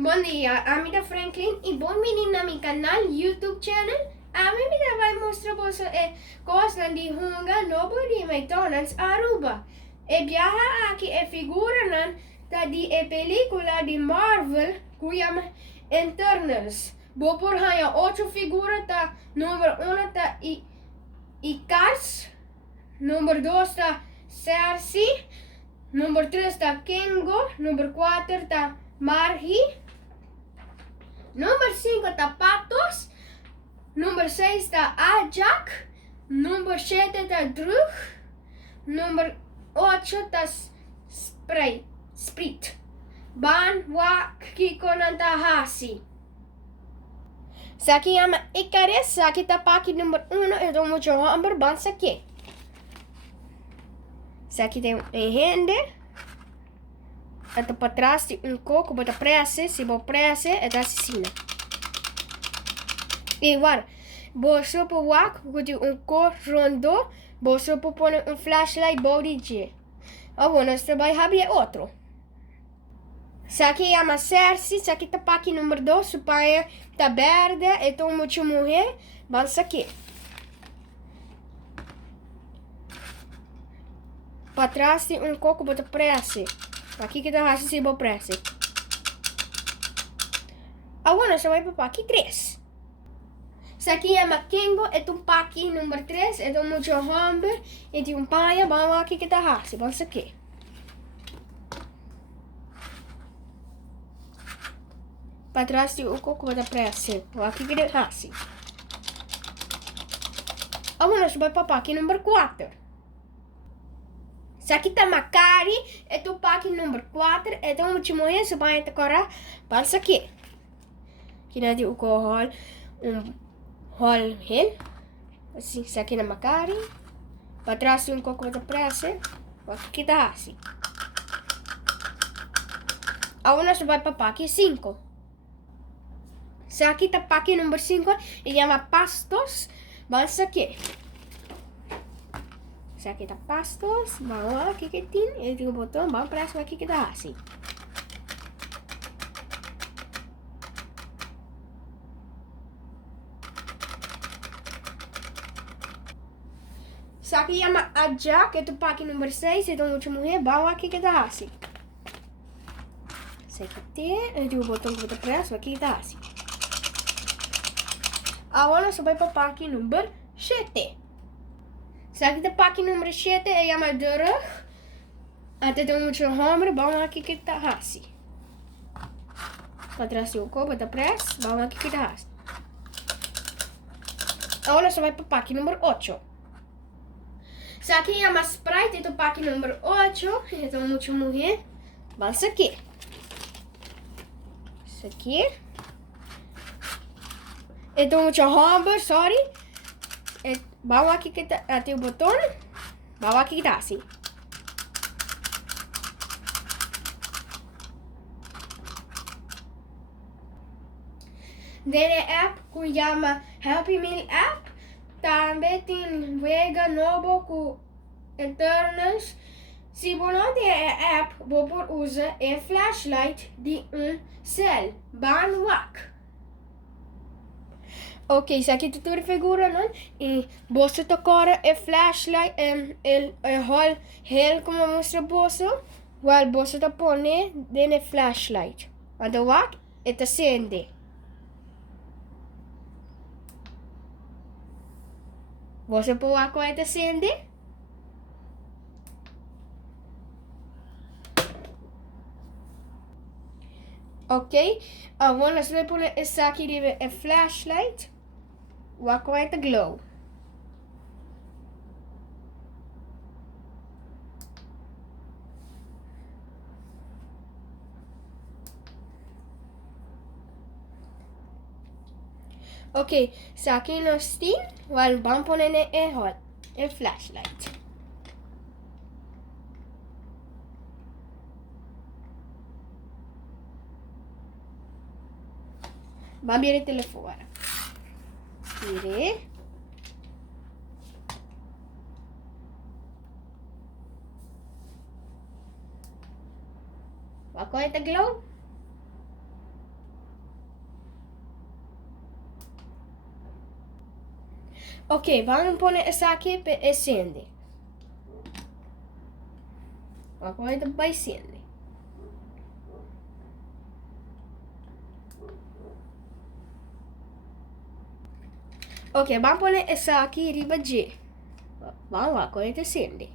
Bom dia, Amida Franklin e bem-vindo na meu canal YouTube channel. A Amida vai mostrar você coisa de hunga novo de McDonald's Aruba. E viaja aqui e figura de película de Marvel que chama Eternals. Vou por aí 8 figuras, número 1 tá Cars, número 2 tá Cersei, número 3 tá Kengo, número 4 tá Margie, número 5 tá Patos, número 6 tá Ajak, número 7 tá Drug, número 8 tá Sprite. Ban wa kiko tá Hasi. Saki ama Icarus, saki tá Paki número 1, eu dou muito hamburger, ban saki. Saki tem rende. Até para trás tem coco, bota pressa, se vou pressa, é da assassina. E agora, você pode ter cor rondo, você pode pôr flashlight body de. Agora, nós vai abrir outro. Isso aqui é uma Cersei, isso aqui tá aqui número 2, o pai tá verde, então muito morrer, vamos aqui. Para trás tem coco, bota pressa. Aqui que tá assim, vou pressa. Agora você vai para aqui 3. Isso aqui é Makengo, é um pack número 3, é um muito hamburger, e tem paia, vamos aqui que tá assim, vamos aqui. Para trás tem coco, bota pressa. Aqui que tá assim. Agora você vai para aqui número 4. Isso aqui tá Macari, é o pack número 4, é o último esse vai decorar, passa aqui. Aqui nós temos o hall, hall hill, assim, isso aqui na Macari, para trás tem coco da pressa, aqui tá assim. Agora nós vai para pack 5. Isso aqui tá pack número 5, e chama Pastos, vamos aqui. Isso aqui tá Pastos, vamos lá, aqui que tem, ele tem o botão, vamos para aqui que tá assim. Isso aqui chama Ajak, é o pack número 6, então o último é, vamos aqui que tá assim. Isso aqui tem, ele tem o botão que bota preço, aqui que tá assim. Agora você vai para o pack número 7. Isso aqui tá pack número 7, é chama Durug. Até tem muito hambre, vamos aqui que tá assim. Para trás o copo, tá preço, vamos aqui que tá assim. Agora você vai para o pack número 8. Isso aqui é uma Sprite, é o pack número 8, então o último é, vamos aqui. Isso aqui. Então muito hambre, sorry. Vamos aqui que tá, tem o botão, vamos aqui que tá assim. Dele app que chama Happy Meal App, também tem vegan novo com Eternals. Se você não tem a app, você usa a flashlight de cell, Banwak. Ok, isso aqui tudo figura, não? E você tocar a flashlight, hall, como mostra você, while você tá põe dentro flashlight. Então, wak, tá acende. Você pode wak, vai acende? Ok, agora você vai pôr essa aqui de flashlight. Wak vai glow. Ok, så aqui nós temos, vamos pôr a flashlight. Vamos abrir o telefone. Tire. Wak vai glow. Ok, vamos poner essa aqui para acender. Agora vai acender. Ok, vamos poner essa aqui riba de. Vamos lá, agora acende.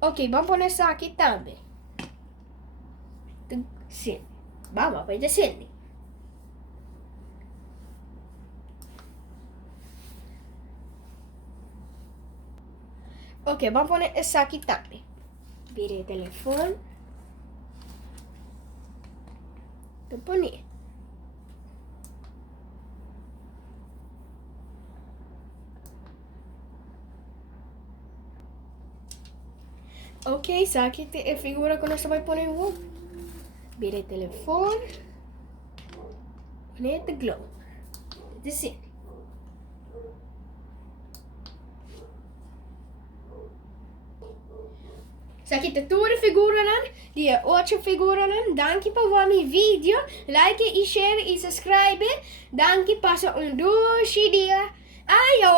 Ok, vamos poner essa aqui também. Sim. Vamos, vai acender. Ok, vamos poner essa aqui também. Virei o telefone. Tô pondo. Ok, essa aqui é a figura que nós vai pôr em o. Virei o telefone. Põe o glow. Assim. Så kita tuoda figurerna, det är 8 figurerna. Danke på vad min video. Like i share i subscribe. Danke passa un doce dia. Aio!